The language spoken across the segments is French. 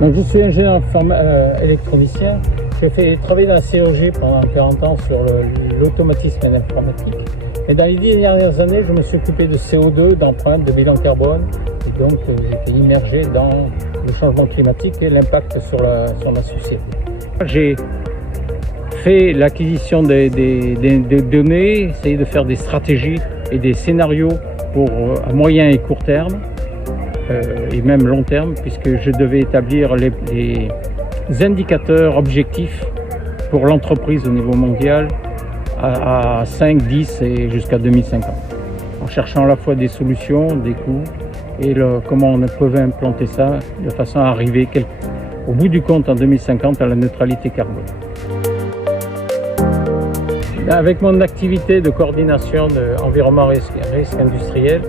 Donc, je suis ingénieur électronicien. J'ai fait travailler dans la chirurgie pendant 40 ans sur l'automatisme et l'informatique. Et dans les 10 dernières années, je me suis occupé de CO2, d'empreintes, de bilan carbone. Et donc, j'étais immergé dans le changement climatique et l'impact sur la société. J'ai fait l'acquisition des données, essayé de faire des stratégies et des scénarios pour à moyen et court terme, et même long terme, puisque je devais établir les indicateurs objectifs pour l'entreprise au niveau mondial à 5, 10 et jusqu'à 2050, en cherchant à la fois des solutions, des coûts et comment on pouvait implanter ça de façon à arriver au bout du compte en 2050 à la neutralité carbone. Avec mon activité de coordination d'environnement risque industriel,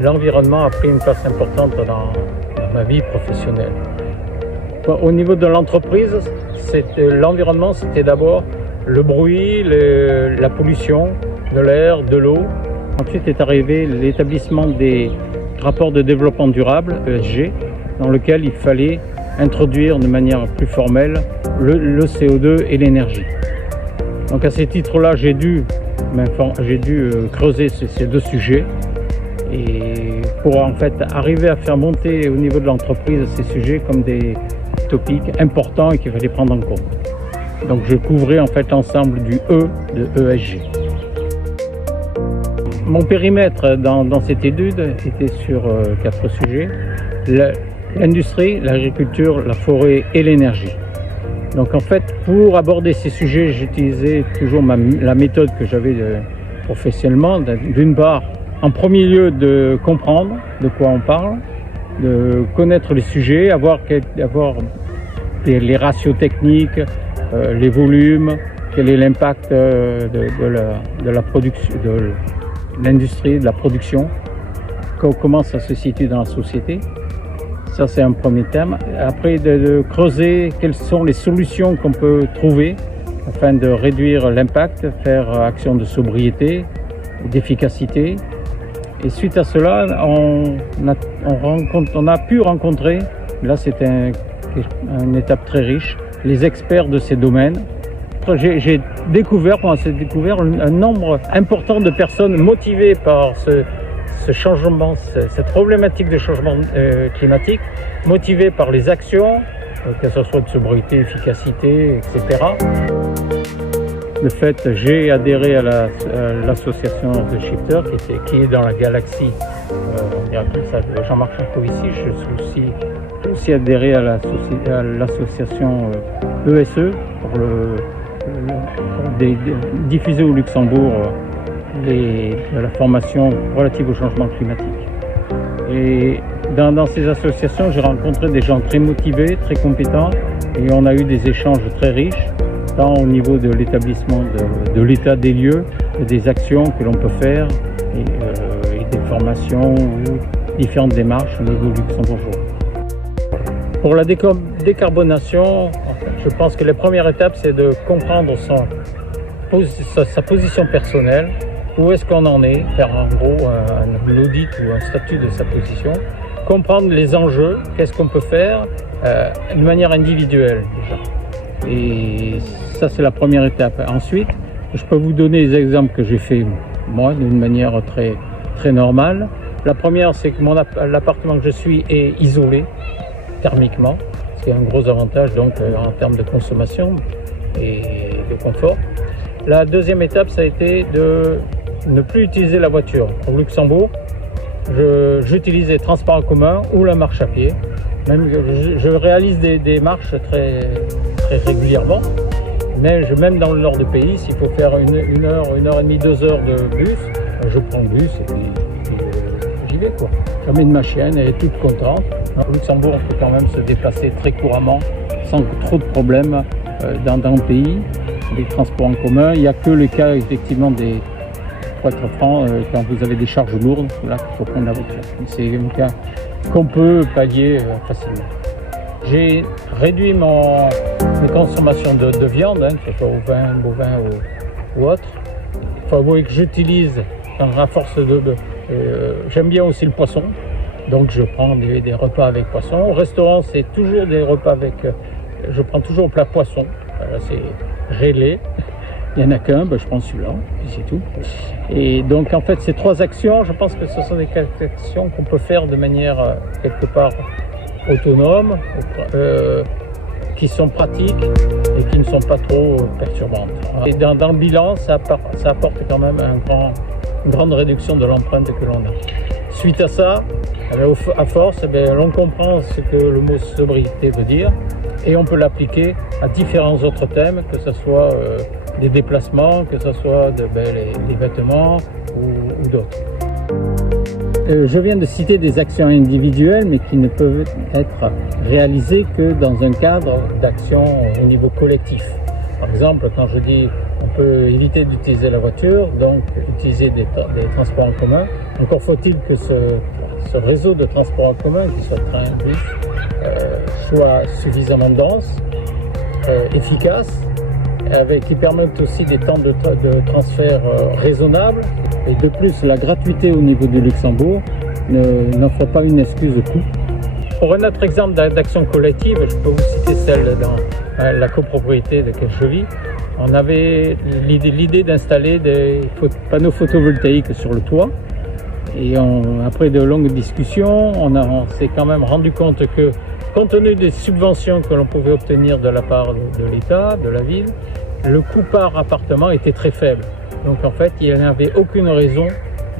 l'environnement a pris une place importante dans ma vie professionnelle. Au niveau de l'entreprise, l'environnement, c'était d'abord le bruit, la pollution de l'air, de l'eau. Ensuite est arrivé l'établissement des rapports de développement durable, ESG, dans lequel il fallait introduire de manière plus formelle le CO2 et l'énergie. Donc à ces titres-là, j'ai dû creuser ces deux sujets et pour en fait arriver à faire monter au niveau de l'entreprise ces sujets comme des topics importants et qu'il fallait prendre en compte. Donc je couvrais en fait l'ensemble du E de ESG. Mon périmètre dans cette étude était sur 4 sujets: l'industrie, l'agriculture, la forêt et l'énergie. Donc en fait, pour aborder ces sujets, j'utilisais toujours la méthode que j'avais professionnellement. D'une part, en premier lieu, de comprendre de quoi on parle, de connaître les sujets, avoir les ratios techniques, les volumes, quel est l'impact de la production, de l'industrie, de la production, comment ça se situe dans la société. Ça, c'est un premier thème. Après, de creuser quelles sont les solutions qu'on peut trouver afin de réduire l'impact, faire action de sobriété, d'efficacité. Et suite à cela, on a pu rencontrer, là c'était une étape très riche, les experts de ces domaines. J'ai découvert, pendant cette découverte, un nombre important de personnes motivées par ce changement, cette problématique de changement climatique, motivée par les actions, que ce soit de sobriété, efficacité, etc. De fait, j'ai adhéré à l'association The Shifter, qui est dans la galaxie, on dirait plus ça, de Jean-Marc Jancovici. Je suis aussi adhéré à l'association ESE pour diffuser au Luxembourg la formation relative au changement climatique. Et dans ces associations, j'ai rencontré des gens très motivés, très compétents, et on a eu des échanges très riches, tant au niveau de l'établissement de l'état des lieux, des actions que l'on peut faire, et des formations ou différentes démarches au niveau luxembourgeois. Pour la décarbonation, je pense que la première étape, c'est de comprendre sa position personnelle. Où est-ce qu'on en est, faire en gros un audit ou un statut de sa position, comprendre les enjeux, qu'est-ce qu'on peut faire de manière individuelle déjà. Et ça, c'est la première étape. Ensuite, je peux vous donner des exemples que j'ai fait moi d'une manière très, très normale. La première, c'est que l'appartement que je suis est isolé thermiquement, ce qui est un gros avantage donc en termes de consommation et de confort. La deuxième étape, ça a été de ne plus utiliser la voiture. Au Luxembourg, j'utilise les transports en commun ou la marche à pied. Même je réalise des marches très, très régulièrement. Mais même dans le nord du pays, s'il faut faire une heure et demie, 2 heures de bus, je prends le bus et puis j'y vais, quoi. J'emmène ma chienne, elle est toute contente. Au Luxembourg, on peut quand même se déplacer très couramment, sans trop de problèmes dans le pays. Des transports en commun, il n'y a que le cas effectivement pour être franc, quand vous avez des charges lourdes, là qu'il faut prendre la voiture. C'est un cas qu'on peut pallier facilement. J'ai réduit mes consommations de viande, que ce soit au vin, bovin ou autre. Il faut avouer que j'utilise, à force j'aime bien aussi le poisson. Donc je prends des repas avec poisson. Au restaurant, c'est toujours des repas avec... je prends toujours plat poisson. C'est rélé. Il n'y en a qu'un, je prends celui-là, puis c'est tout. Et donc en fait, ces 3 actions, je pense que ce sont des actions qu'on peut faire de manière quelque part autonome, qui sont pratiques et qui ne sont pas trop perturbantes. Et dans le bilan, ça apporte quand même une grande réduction de l'empreinte que l'on a. Suite à ça, à force, l'on comprend ce que le mot sobriété veut dire et on peut l'appliquer à différents autres thèmes, que ce soit des déplacements, que ce soit les vêtements ou d'autres. Je viens de citer des actions individuelles, mais qui ne peuvent être réalisées que dans un cadre d'action au niveau collectif. Par exemple, quand je dis on peut éviter d'utiliser la voiture, donc utiliser des transports en commun, encore faut-il que ce réseau de transports en commun, qu'il soit train, bus, soit suffisamment dense, efficace, qui permettent aussi des temps de transfert raisonnables. Et de plus, la gratuité au niveau du Luxembourg n'offre pas une excuse de coût. Pour un autre exemple d'action collective, je peux vous citer celle dans la copropriété de laquelle je vis. On avait l'idée d'installer des panneaux photovoltaïques sur le toit. Et après de longues discussions, on s'est quand même rendu compte que, compte tenu des subventions que l'on pouvait obtenir de la part de l'État, de la ville, le coût par appartement était très faible. Donc en fait, il n'y avait aucune raison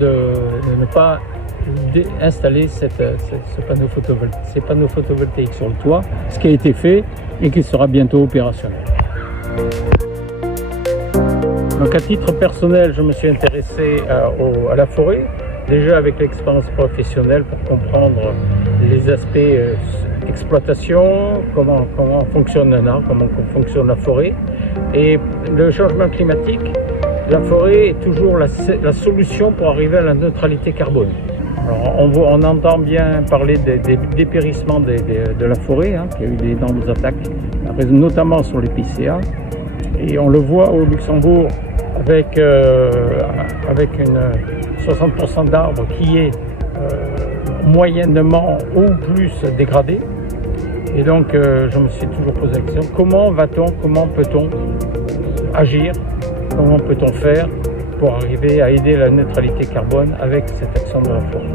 de ne pas installer ces panneaux photovoltaïques sur le toit, ce qui a été fait et qui sera bientôt opérationnel. Donc à titre personnel, je me suis intéressé à la forêt, déjà avec l'expérience professionnelle pour comprendre les aspects exploitation, comment fonctionne un arbre, comment fonctionne la forêt. Et le changement climatique, la forêt est toujours la solution pour arriver à la neutralité carbone. Alors, on entend bien parler des dépérissements de la forêt, qu'il y a eu d'énormes attaques, notamment sur les PCA. Et on le voit au Luxembourg avec 60% d'arbres qui est moyennement ou plus dégradé. Et donc je me suis toujours posé la question, comment peut-on agir, comment peut-on faire pour arriver à aider la neutralité carbone avec cette action de la forêt.